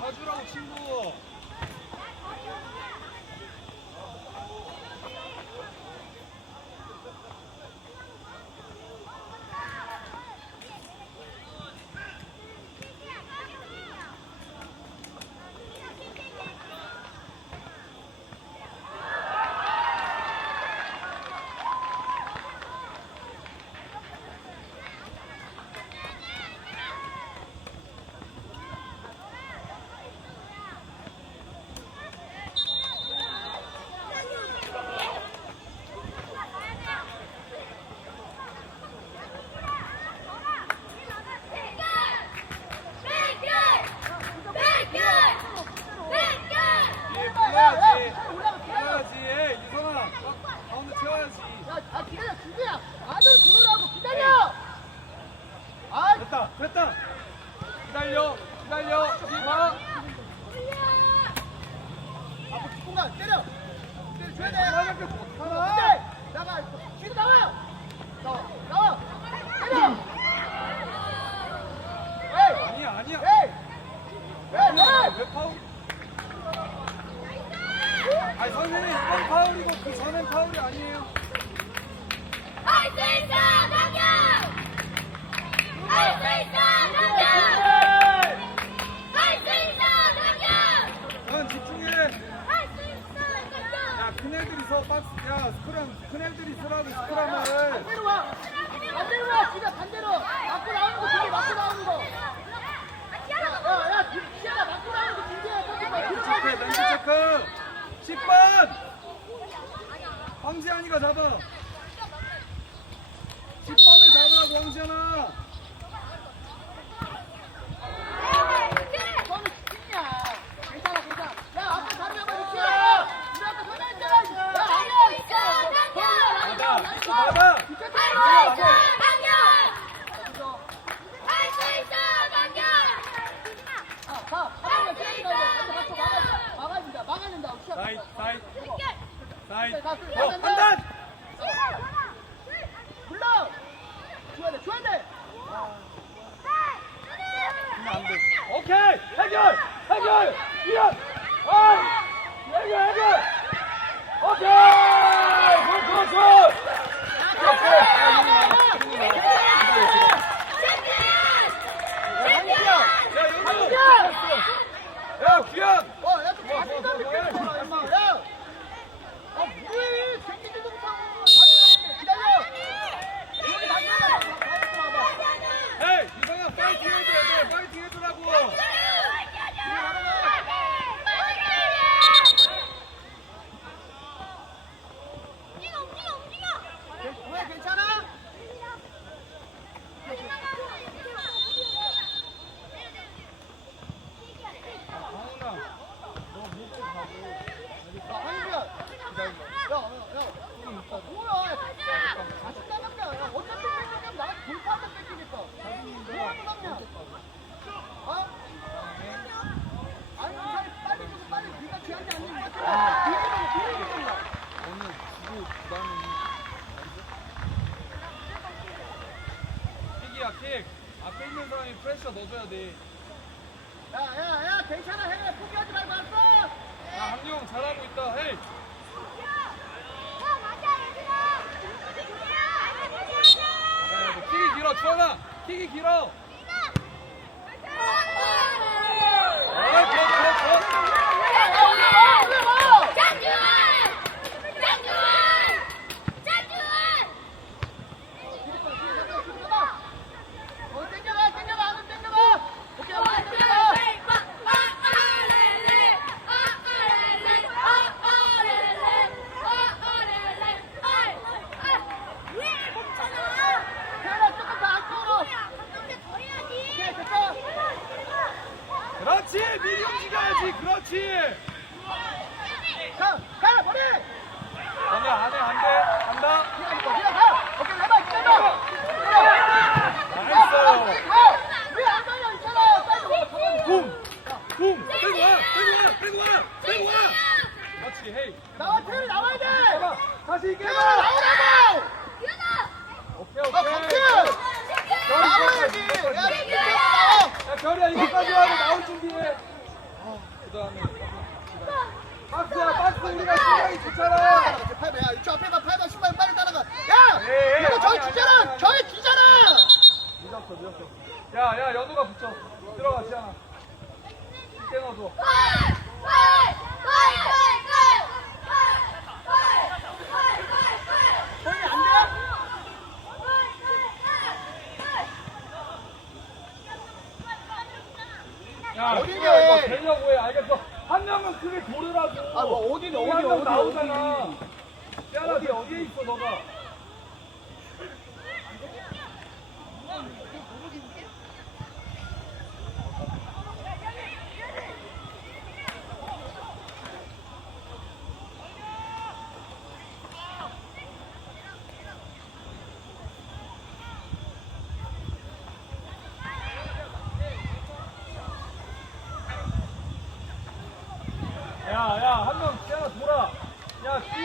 가주라고 친구. 선생님 이건 파울이고 그 전엔 파울이 아니에요 할 수 있어, 강경! 할수 있어, 강경! 할 수 있어, 강경! 넌 집중해 할 수 있어, 강경! 야 큰애들이 서 박스 야 스크럼 큰애들이 서라고 스크럼을 반대로 와 반대로 와 진짜 반대로 맞고 나오는 거 준비 맞고 나오는 거 야 야 지혜가 맞고 나오는 거 준비해 멘트 체크 멘트 체크 10번! 황지안이가 잡아. 10번을 잡으라고 황지안아 너는 진이야 괜찮아 괜찮아 야 앞에 다리 한번 붙여 우리 앞에 서나 있잖아 야 아니야 맞아 맞아 할 수 있어, 강경! 할 수 있어, 강경! 가 하나만 피하지 말고 먼저 맞춰 막아 막아야 된다 막아야 된다 사이드 사이드 사이드 네, 가, 어 가, 가. 판단 불러 줘야 돼 줘야 돼 주면 안돼 오케이 해결 해결 이런 아이 해결 해결 오케이 굿굿굿 야 귀한 어, 야, 좀 자신감 있게 해라, 임마. 야! 아, 뭐해? 생기지도 못하고 자신감 있게 기다려! 여기 다시 와봐, 다시 와봐. 에이 유성아 파이팅 해줘야 돼 파이팅 해주라고 왜 괜찮아? 강훈아 너 목도 가고 야, 한국이야. 야, 야, 야. 뭐야? 자신감밖에 안 해. 어차피 뺏기면 나 돌파한테 뺏기니까. 뭐 하는 거냐? 어? 아니, 빨리, 빨리 주고 빨리 네가 걔한테 안 주면 비리는 비리는 거야. 오늘 주고 나는 킥이야 킥 앞에 있는 사람이 프레셔 넣어줘야 돼 야, 야, 야, 괜찮아, 해. 포기하지 말고 왔어. 야, 한용 잘하고 있다. 헤이. 야, 너 킥이 길어, 주원아. 킥이 길어. 아, 더, 더, 더. 어, 땡겨가, 땡겨가, 안으로 땡겨가. 오케이, 오케이, 땡겨가. 태연아, 조금 더 안쪽으로. 오케이, 됐어. 그렇지. 미리 움직여야지. 그렇지. 가, 가, 머리. 아니야, 안 해, 안 돼. 간다. 미안, 이거, 미안, 가. 오케이, 해봐, 기다려. 나이스. 왜안 가냐, 있잖아. 빨리 와, 가만히. 붐. 붐. 빼고 와. 빼고 와. 빼고 와. 빼고 와. 그렇지. 헤이. 나와, 태연이 나와야 돼. 해봐. 다시 해봐. 나오라고. 오케이, 아, 오케이. 강태. 나와야지. 야, 땡겨. 야, 별이야, 이거까지 하고 나올. 아, 그 다음에. 박스야, 박스 우리가 시간이 좋잖아. 팔 야, 이쪽 앞에 봐, 팔 봐, 신발 빨리 따라가. 야, 에이, 이거 저기 아니야. 저기 뒤잖아. 늦었어, 늦었어. 야, 야, 연우가 붙여. 들어가, 지현아. 이때 넣어줘. 저기 안 돼? 야, 어디게? 수비야, 이거 되려고 해. 알겠어. 한 명은 크게 고르라고. 아, 뭐 어디는 여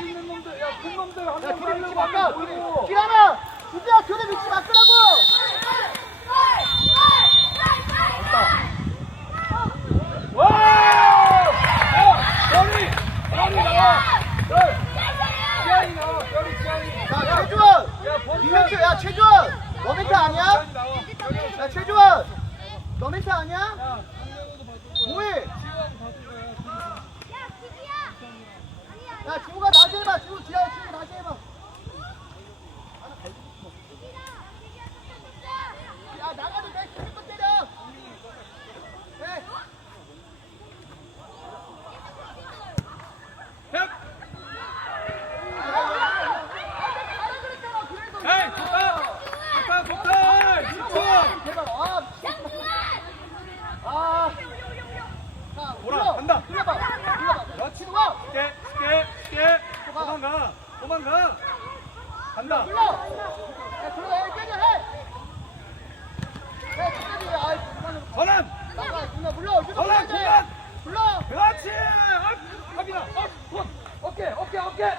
뒤에 있는 놈들, 야, 큰 놈들 한 야, 명 교대 위치 살려고 바꿔! 하면 보이고. 기란아! 우주야, 교대 위치 바꾸라고! 와! 야, 별이! 별이 나와! 별! 지안이 나와, 별이, 지안이. 자, 최주원! 야, 범죄! 빅매치, 야, 최주원! 너네트 아니야? 지안이 나와, 별이. 야, 최주원! 너네트 아니야? 야, 강대호도 봐줘. 뭐해? 야 지호가 나지 마 지호 지호 지호. 도망가. 간다. 불러. 야, 불러. 해, 깨져, 해. 해, 끝까지. 아이, 그만. 전환. 나가, 군나 불러. 전환, 공간. 불러. 그렇지. 어, 갑니다. 어, 굿. 어깨, 어깨, 어깨.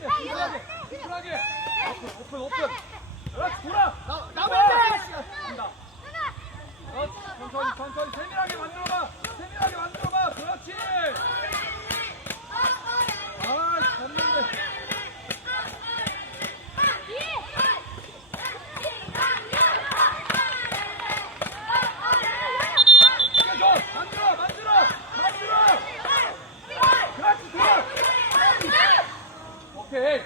쿨하게 쿨하게 천천히 세밀하게 만들어봐 세밀하게 만들어봐 그렇지 Okay.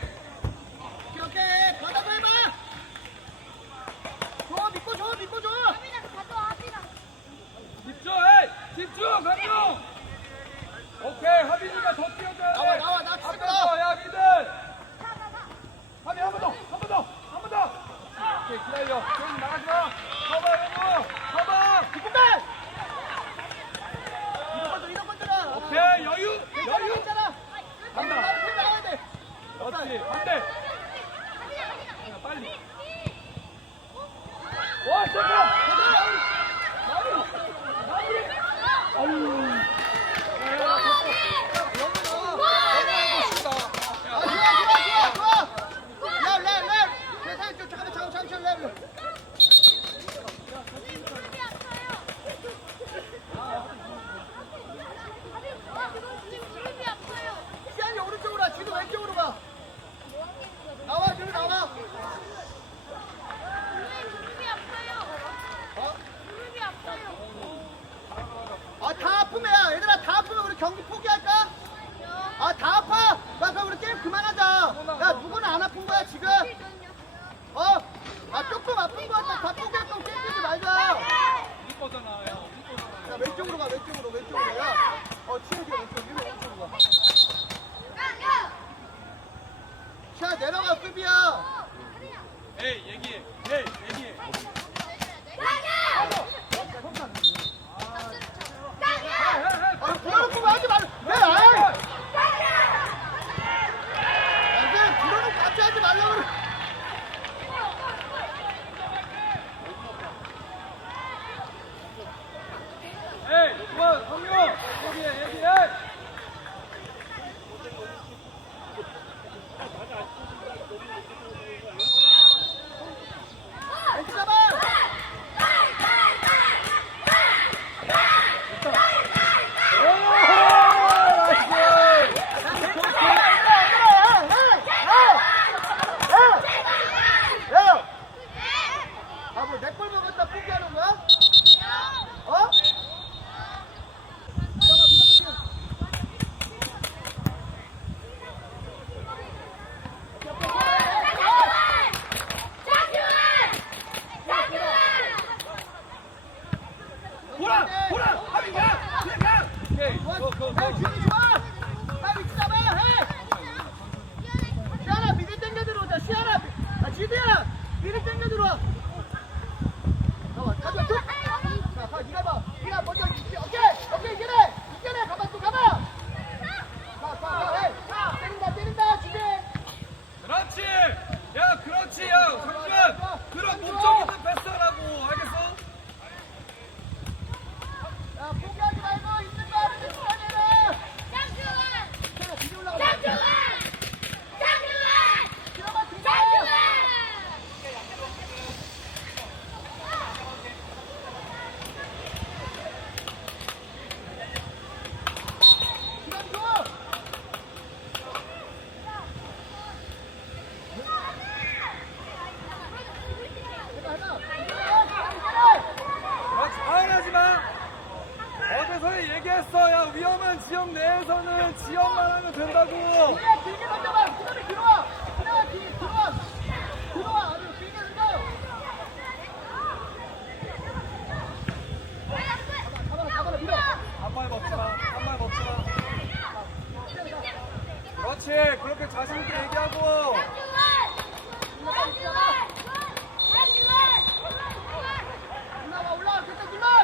그렇지. 그렇게 자신 있게 얘기하고.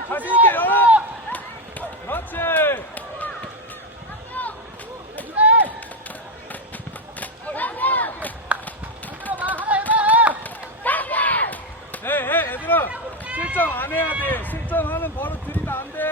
자신 있게 열어 그렇지. 네, 실점 안 해야 돼. 실점하는 버릇 들이면 안돼.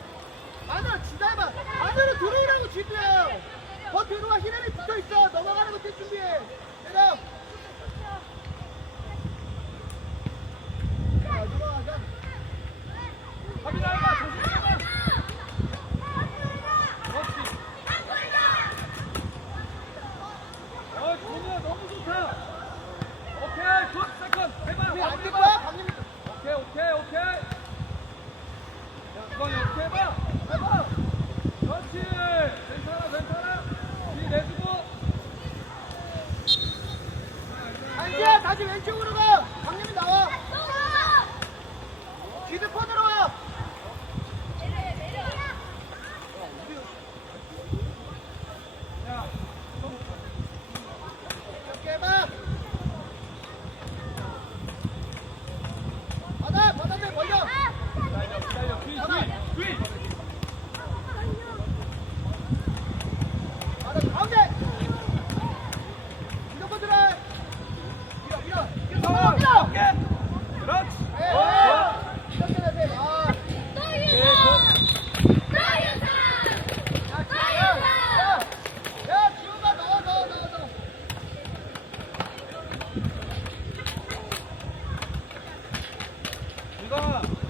반대로 들어오라고 준비해 버티로와 히레이 붙어있어. 넘어가는 것들 준비해. go!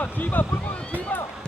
뒤봐, 뒤봐, 볼거면 뒤봐.